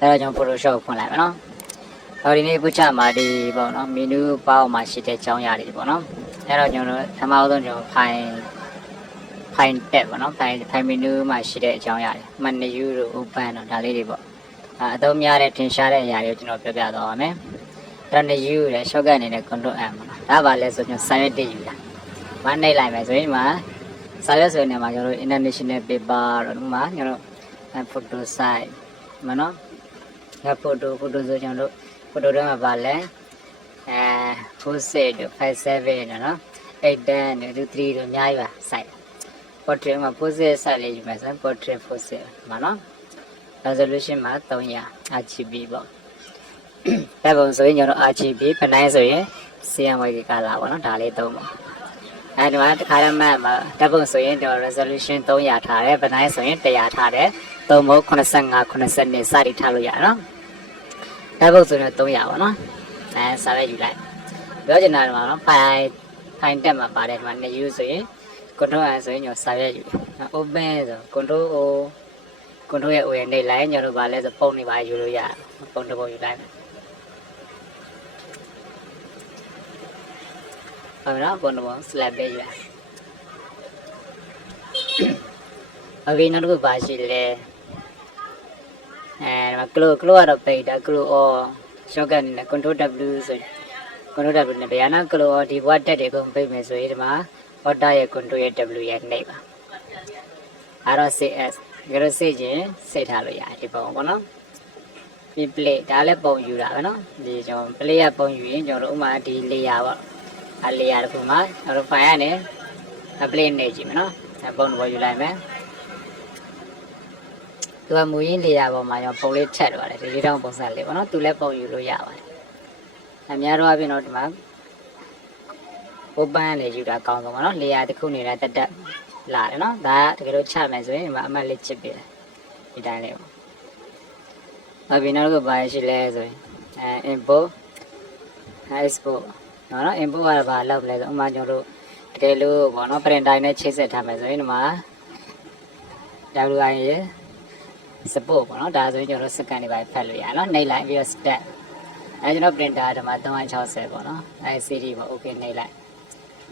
ဒါတော့ကျွန်တော် Photoshop ဖွင့်လိုက်မယ်နော်ဒီနေ့ပုချမှာဒီပေါ့နော် menu ပေါင်းမှာရှိတဲ့အကြောင်းအရာတွေပေါ့နော်အဲ့တော့ကျွန်တော်ပထမဆုံးကျွန်တော် file tab ပေါ့နော် file menu မှာရှိတဲ့အကြောင်းအရာတွေ menu တို့ open တို့ဒါလေးတွေပေါ့အသုံးများတဲ့ထင်ရှားတဲ့အရာတွေကိုကျွန်တော်ပြောပြသွားပါမယ်အဲ့တော့ menu ရဲ့ shortcut အနေနဲ့ control M ပေါ့နော်ဒါပါလဲဆိုကျွန်တော်စာရွက်တစ်ယူတာမနှိပ်လိုက်မယ်ဆိုရင်ဒီမှာစာရွက်ဆိုနေမှာကျွန်တော်တို့ international paper တို့ဒီမှာကျွန်တော် photo size မနော်photo ဆိုကျွန်တော်တို့ photo တွေမှာပါလဲfull set တို့ 57 နော်810တို့3တို့အများကြီးပါ size portrait မှာ full set size လေးယူမယ်ဆိုရင် portrait full set မှာနော် resolution မှာ300 RGB ပေါ့အဲ့ပုံဆိုရင်ကျွန်တော် RGB ပနိုင်ဆိုရင် CMYK ကလာပေါ့နော်ဒါလေးသုံးပါအဲဒီမှာတစ်ခါတည်းမှမှာတပ်ပုံဆိုရင်ကျွန်တော် resolution 300ထားတယ်ပနိုင်ဆိုရင်100ထားတယ်သုံးဖို့85 90စသည်ထားလို့ရနော်တပ်ပုံဆိုရင်300ပေါ့နော်စာရွက်ယူလိုက်ပြောချင်တာကနော် file tab မှာပါတယ်ဒီမှာ new ဆိုရင် control N ဆိုရင်ကျွန်တော်စာရွက်ယူ open ဆို control O control ရဲ့ O ရဲ့နှိပ်လိုက်ကျွန်တော်ဗာလဲဆိုပုံနေပါယူလို့ရပုံတစ်ပုံယူလိုက်ဟုတ်နော်ပုံတစ်ပုံ slap ပေးယူလိုက်အခုနောက်တစ်ခုပါရှိလဲဒီမှာ close ကတော့ပိတ်တာ close all shortcut နဲ့ control W ဆိုရင် control W နဲ့ဗျာနော် close all ဒီဘတ်တက်တွေကိုပိတ်မယ်ဆိုရင်ဒီမှာ order ရဲ့ control ရဲ့ W ရဲ့နှိပ်ပါအဲ့တော့ CS ကြလို့စိတ်ချင်းစိတ်ထားလို့ရတယ်ဒီပုံပေါ့နော်ဒီ play ဒါလည်းပုံယူတာပဲနော်ဒီကျွန်တော် play ရပုံယူရင်ကျွန်တော်တို့ဥမာဒီ layer ပေါ့layer တစ်ခုမှာကျွန်တော် file ကနေ play နေကြည့်မယ်နော်ပုံတစ်ပုံယူလိုက်မယ်သူကမူရင်း layer ပေါ်မှာကျွန်တော်ပုံလေးထက်သွားတယ်ဒီလေးတောင်ပုံစံလေးပေါ့နော်သူလည်းပုံယူလို့ရပါတယ်အများတော့အပြင်တော့ဒီမှာ open နေယူတာကောင်းဆုံးပေါ့နော် layer တစ်ခုနေတဲ့တက်လာတယ်နော်ဒါတကယ်လို့ချမယ်ဆိုရင်ဒီမှာအမှတ်လေးချစ်ပေးတယ်ဒီတိုင်းလေးပေါ့နောက်ပြီးနောက်တစ်ခုပါရှိလဲဆိုရင်import export နော် import ကဘာလုပ်လဲဆိုဥမာကျွန်တော်တို့တကယ်လို့ပေါ့နော် printer နဲ့ချိတ်ဆက်ထားမယ်ဆိုရင်ဒီမှာ WI ရဲ့ support ပေါ့နော်ဒါဆိုရင်ကျွန်တော်တို့ scan တွေပါဖတ်လို့ရနော်နှိပ်လိုက်ပြီးတော့ step ကျွန်တော် printer ဒီမှာ360ပေါ့နော်CD ပေါ့ okay နှိပ်လိုက်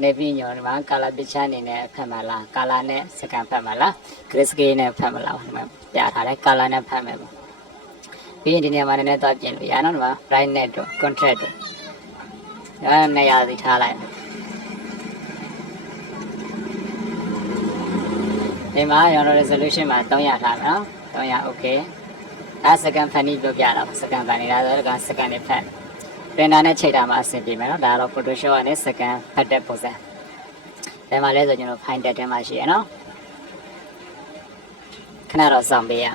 နေပြီးညောဒီမှာ color picture အနေနဲ့ဖတ်မှာလား color နဲ့ scan ဖတ်မှာလား grayscale နဲ့ဖတ်မှာလားဒီမှာပြထားတယ် color နဲ့ဖတ်မယ်ပေါ့ပြီးရင်ဒီနေရာမှာနည်းနည်းသွားပြင်လို့ရနော်ဒီမှာ brightness တို့ contrast တို့နေရာစီထားလိုက်ဒီမှာကျွန်တော် resolution မှာ300ထားမယ်နော်300 okay ဒါ scan ဖတ်နေပြောပြတာ scan ဖတ်နေတာဆိုတော့ scan နဲ့ဖတ်printer နဲ့ချိန်တာမှာအဆင်ပြေမယ်နော်ဒါတော့ Photoshop ကနေ scan ဖတ်တဲ့ပုံစံဒါမှလည်းဆိုကျွန်တော် file tab ထဲမှာရှိရနော်ခဏတော့စောင့်ပေးရ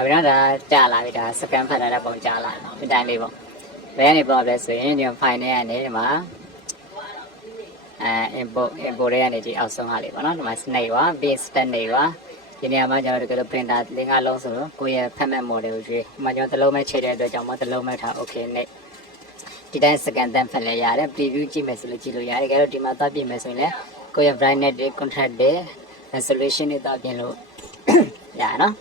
ဒါပြန်ဒါကြာလာပြီဒါ scan ဖတ်ထားတဲ့ပုံကြာလာဒီတိုင်းလေးပေါ့ဘယ်ကနေပေါ့လဲဆိုရင်ဒီ file နဲ့ကနေဒီမှာimport တွေကနေဒီအောက်ဆုံးဟာလေးပေါ့နော်ဒီမှာ snake ပါ base stat နေပါဒီနေရာမှာကျွန်တော်တို့က printer ၄၅လုံးဆိုတော့ကိုယ့်ရဲ့ဖတ်မဲ့ model ကိုရွေးဒီမှာကျွန်တော်တစ်လုံးပဲချိန်တဲ့အတွက်ကြောင့်မတစ်လုံးပဲထား okay နဲ့ဒီတိုင်း scan တန်းဖတ်လဲရတယ် preview ကြည့်မယ်ဆိုလို့ကြည့်လို့ရတယ်ကြတော့ဒီမှာသွားပြင်မယ်ဆိုရင်လည်းကိုယ့်ရဲ့ brightness တွေ contrast တွေ resolution တွေသွားပြင်လို့ရနော်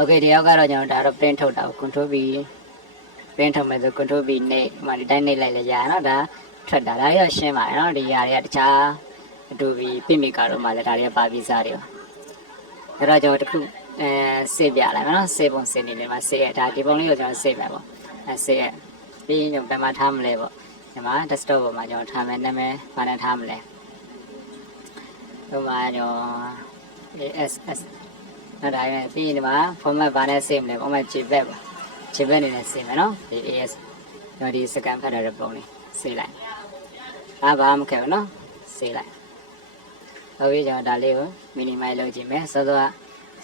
โอเคဒီရောက်ကတော့ကျွန်တော်ဒါတော့ print ထုတ်တာ control V print ထုတ်မယ်ဆို control V နဲ့ဒီမှာဒီတိုင်းနှိပ်လိုက်လဲရနော်ဒါထွက်တာဒါရရှင်းပါတယ်နော်ဒီຢာတွေကတခြား Adobe Filmmaker တို့မှာလည်းဒါတွေကပါပြီးစားတွေပါအဲ့တော့ကျွန်တော်တခုsave ပြလိုက်နော် save ပုံ save နေတယ်မှာ save ရဒါဒီပုံလေးကိုကျွန်တော် save မယ်ပေါ့save ရပြီးရင်ကျွန်တော်ဘယ်မှာထားမလဲပေါ့ဒီမှာ desktop ပေါ်မှာကျွန်တော်ထားမယ်နာမည်ဘာနဲ့ထားမလဲဒီမှာကျွန်တော် ASSနော်ဒါရင်ပြီးရင်ဒီမှာ format ဘာနဲ့ save မလဲ format JPEG ပါ JPEG အနေနဲ့ save မယ်နော်ဒီ AS ကျွန်တော်ဒီ scan ဖတ်တဲ့ပုံလေး save လိုက်ဘာမှမခဲ့ဘူးနော် save လိုက်ဟုတ်ပြီကျွန်တော်ဒါလေးကို minimize လုပ်ကြည့်မယ်စောစောက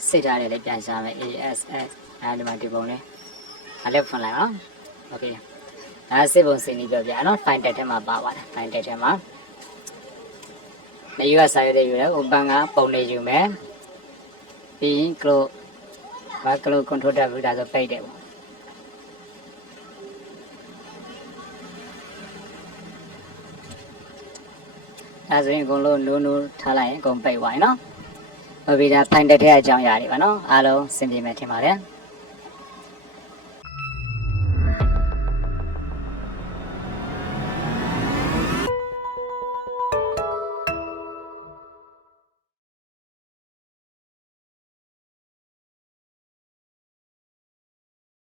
စစ်ထားတယ်လည်းပြန်ရှာမယ် ASS အဲဒီမှာဒီပုံလေးအလက်ဖွင့်လိုက်နော်โอเคဒါစစ်ပုံစင်ပြီးပြောပြနော် file တက်ထဲမှာပါပါတယ် file တက်ထဲမှာနေယူကစာရွက်တွေယူတယ် open ကပုံတွေယူမယ်ပြီးရင် close ဘာ close control tab ဒါဆိုပိတ်တယ်ပေါ့ဒါဆိုရင်အကုန်လုံးနိုးထားလိုက်ရင်အကုန်ပိတ်သွားပြီနော်ဟုတ်ပြီဒါ file တက်ထဲအကြောင်းအရာတွေပါနော်အားလုံးစင်ပြေမယ်ထင်ပါတယ်